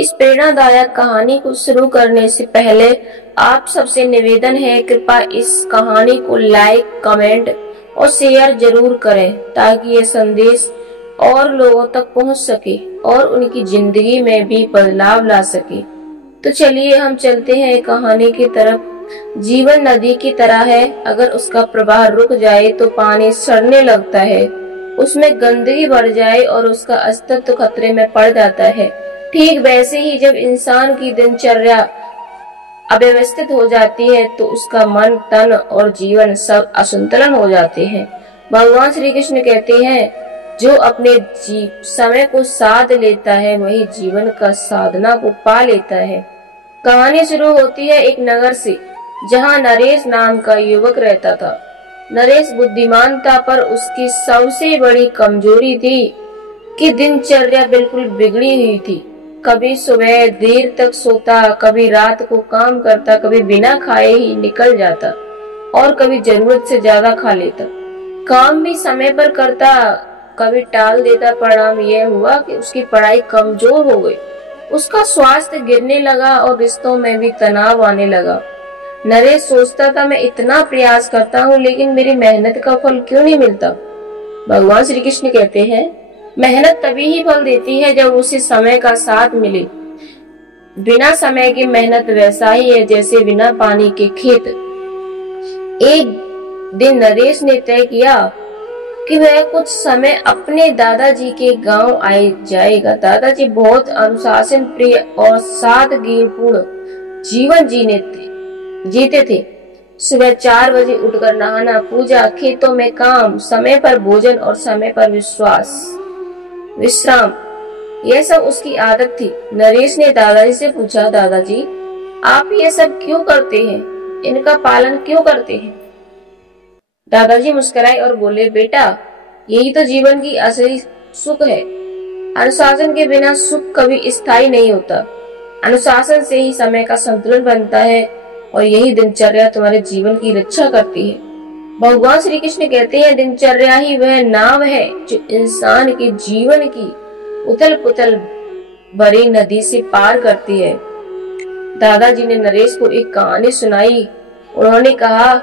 इस प्रेरणादायक कहानी को शुरू करने से पहले आप सबसे निवेदन है, कृपया इस कहानी को लाइक, कमेंट और शेयर जरूर करें ताकि ये संदेश और लोगों तक पहुंच सके और उनकी जिंदगी में भी बदलाव ला सके। तो चलिए हम चलते हैं कहानी की तरफ। जीवन नदी की तरह है, अगर उसका प्रवाह रुक जाए तो पानी सड़ने लगता है, उसमें गंदगी बढ़ जाए और उसका अस्तित्व खतरे में पड़ जाता है। ठीक वैसे ही जब इंसान की दिनचर्या अव्यवस्थित हो जाती है तो उसका मन, तन और जीवन सब असंतुलन हो जाते हैं। भगवान श्री कृष्ण कहते हैं, जो अपने समय को साध लेता है वही जीवन का साधना को पा लेता है। कहानी शुरू होती है एक नगर से, जहाँ नरेश नाम का युवक रहता था। नरेश बुद्धिमान था, पर उसकी सबसे बड़ी कमजोरी थी कि दिनचर्या बिल्कुल बिगड़ी हुई थी। कभी सुबह देर तक सोता, कभी रात को काम करता, कभी बिना खाए ही निकल जाता और कभी जरूरत से ज्यादा खा लेता। काम भी समय पर करता, कभी टाल देता। परिणाम यह हुआ कि उसकी पढ़ाई कमजोर हो गई, उसका स्वास्थ्य गिरने लगा और रिश्तों में भी तनाव आने लगा। नरेश सोचता था, मैं इतना प्रयास करता हूँ लेकिन मेरी मेहनत का फल क्यों नहीं मिलता। भगवान श्री कृष्ण कहते हैं, मेहनत तभी ही फल देती है जब उसे समय का साथ मिले। बिना समय की मेहनत वैसा ही है जैसे बिना पानी के खेत। एक दिन नरेश ने तय किया कि वह कुछ समय अपने दादाजी के गांव आए जाएगा। दादाजी बहुत अनुशासन प्रिय और सादगीपूर्ण जीवन जीते थे। सुबह 4 बजे उठकर नहाना, पूजा, खेतों में काम, समय पर भोजन और समय पर विश्राम, यह सब उसकी आदत थी। नरेश ने दादाजी से पूछा, दादाजी आप ये सब क्यों करते हैं, इनका पालन क्यों करते हैं। दादाजी मुस्कुराए और बोले, बेटा यही तो जीवन की असली सुख है। अनुशासन के बिना सुख कभी स्थायी नहीं होता। अनुशासन से ही समय का संतुलन बनता है और यही दिनचर्या तुम्हारे जीवन की रक्षा करती है। भगवान श्री कृष्ण कहते हैं, दिनचर्या ही वह नाव है जो इंसान के जीवन की उथल पुथल भरी नदी से पार करती है। दादाजी ने नरेश को एक कहानी सुनाई। उन्होंने कहा,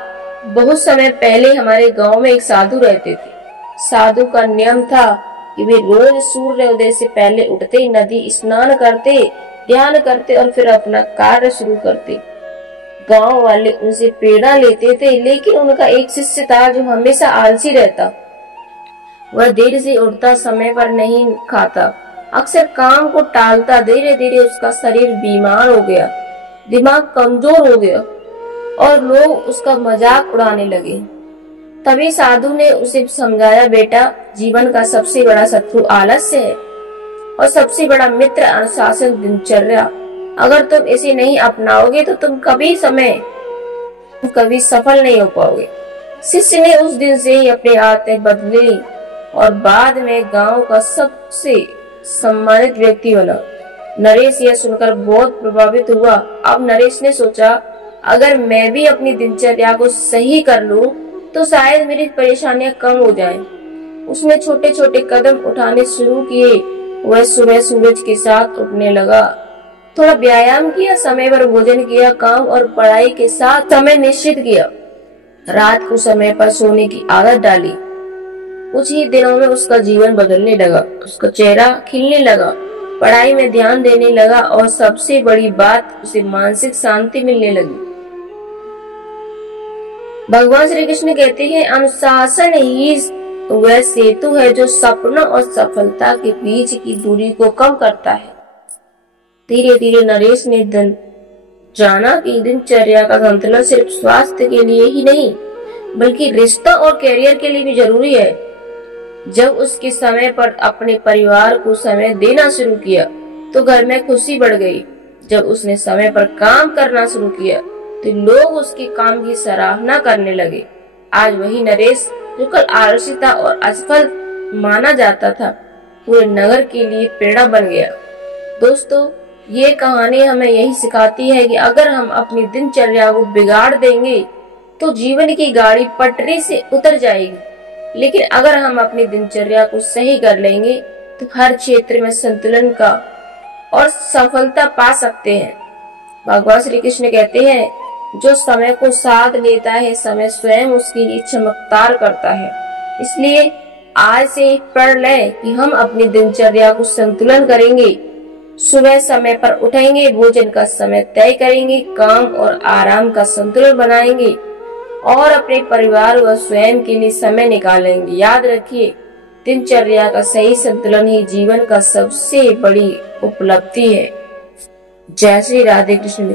बहुत समय पहले हमारे गांव में एक साधु रहते थे। साधु का नियम था कि वे रोज सूर्योदय से पहले उठते, नदी स्नान करते, ध्यान करते और फिर अपना कार्य शुरू करते। गांव वाले उनसे प्रेरणा लेते थे, लेकिन उनका एक शिष्य था जो हमेशा आलसी रहता। वह देर से उठता, समय पर नहीं खाता, अक्सर काम को टालता। धीरे धीरे उसका शरीर बीमार हो गया, दिमाग कमजोर हो गया और लोग उसका मजाक उड़ाने लगे। तभी साधु ने उसे समझाया, बेटा जीवन का सबसे बड़ा शत्रु आलस्य है और सबसे बड़ा मित्र अनुशासन, दिनचर्या। अगर तुम इसे नहीं अपनाओगे तो तुम कभी सफल नहीं हो पाओगे। शिष्य ने उस दिन से ही अपनी आदतें बदली और बाद में गांव का सबसे सम्मानित व्यक्ति बना। नरेश यह सुनकर बहुत प्रभावित हुआ। अब नरेश ने सोचा, अगर मैं भी अपनी दिनचर्या को सही कर लूं तो शायद मेरी परेशानियां कम हो जाएं। उसने छोटे छोटे कदम उठाने शुरू किए। वह सुबह सूरज के साथ उठने लगा, थोड़ा व्यायाम किया, समय पर भोजन किया, काम और पढ़ाई के साथ समय निश्चित किया। रात को समय पर सोने की आदत डाली। कुछ ही दिनों में उसका जीवन बदलने लगा, उसका चेहरा खिलने लगा, पढ़ाई में ध्यान देने लगा और सबसे बड़ी बात, उसे मानसिक शांति मिलने लगी। भगवान श्री कृष्ण कहते हैं, अनुशासन ही वह सेतु है जो सपनों और सफलता के बीच की दूरी को कम करता है। धीरे धीरे नरेश ने जाना कि दिनचर्या का संतुलन सिर्फ स्वास्थ्य के लिए ही नहीं बल्कि रिश्ता और कैरियर के लिए भी जरूरी है। जब उसके समय पर अपने परिवार को समय देना शुरू किया तो घर में खुशी बढ़ गई। जब उसने समय पर काम करना शुरू किया तो लोग उसके काम की सराहना करने लगे। आज वही नरेश जो कल आलसी था और असफल माना जाता था, पूरे नगर के लिए प्रेरणा बन गया। दोस्तों, ये कहानी हमें यही सिखाती है कि अगर हम अपनी दिनचर्या को बिगाड़ देंगे तो जीवन की गाड़ी पटरी से उतर जाएगी, लेकिन अगर हम अपनी दिनचर्या को सही कर लेंगे तो हर क्षेत्र में संतुलन का और सफलता पा सकते हैं। भगवान श्री कृष्ण कहते हैं, जो समय को साध लेता है, समय स्वयं उसके लिए चमत्कार करता है। इसलिए आज से प्रण लें कि हम अपनी दिनचर्या को संतुलन करेंगे, सुबह समय पर उठेंगे, भोजन का समय तय करेंगे, काम और आराम का संतुलन बनाएंगे और अपने परिवार व स्वयं के लिए समय निकालेंगे। याद रखिए, दिनचर्या का सही संतुलन ही जीवन का सबसे बड़ी उपलब्धि है। जय श्री राधे कृष्ण।